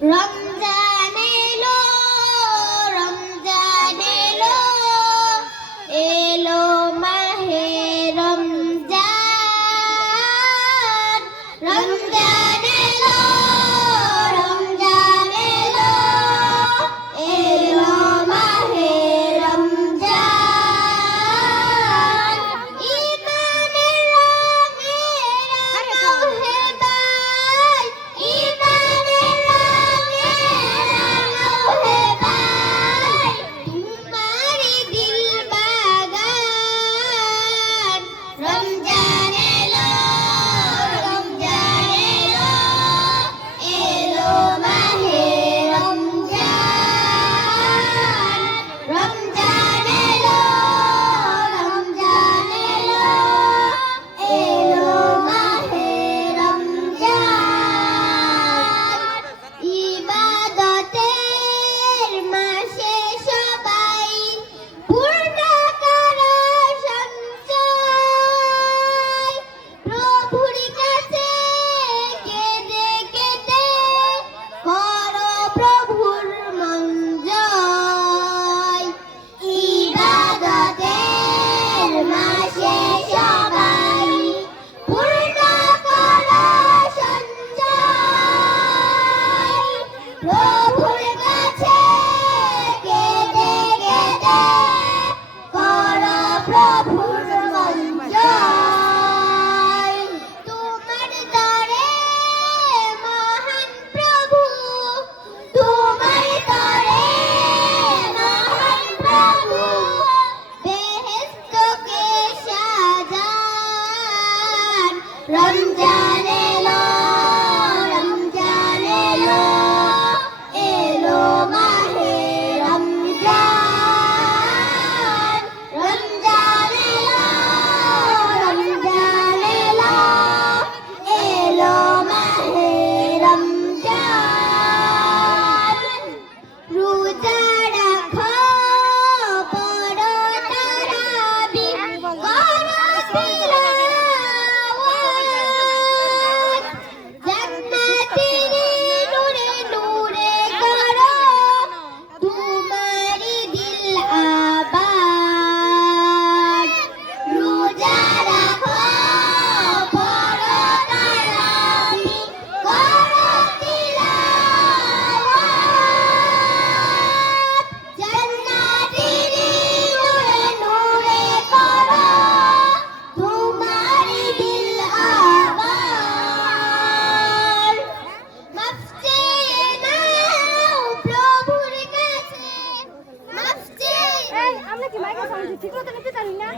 রমজান এলো, রমজান এলো, এলো মাহে রমজান। রমজান এলো, রমজান এলো, এলো মাহে রমজান। ঈমানের রঙে রাঙানো হে ভাই, ঈমানের রঙে রাঙানো হে ভাই, তোমারি দিল বাগান। রমজান এলো, রমজান এলো, এলো মাহে রমজান। রমজান এলো, রমজান এলো, এলো মাহে রমজান। ইবাদতের মাসে সবাই পূর্ণ করো সঞ্চয়, প্রভুর কাছে কেঁদে কেঁদে করো প্রভুর মন জয়। ইবাদতের মাসে সবাই পূর্ণ করো সঞ্চয়, প্রভুর কাছে কেঁদে কেঁদে করো প্রভুর মন জয়। তোমার দরে মহান প্রভু, তোমার দরে মহান প্রভু, বেহেশতকে সাজান। রমজান এলো, রমজান এলো, এলো মাহে রমজান। রমজান এলো, রমজান এলো, এলো মাহে রমজান। রোজা রাখো, পড়ো তারাবি, করো তিলাওয়াত, জান্নাতের নূরে নূরে করো তোমারি দিল আবাদ। রোজা রাখো, পড়ো তারাবি, করো তিলাওয়াত, জান্নাতের নূরে নূরে করো তোমারি দিল আবাদ। মাফ চেয়ে নাও প্রভুর কাছে, মাফ চেয়ে আমরা কি মাইক্রোফোন ঠিক মতো নিতে পারি না?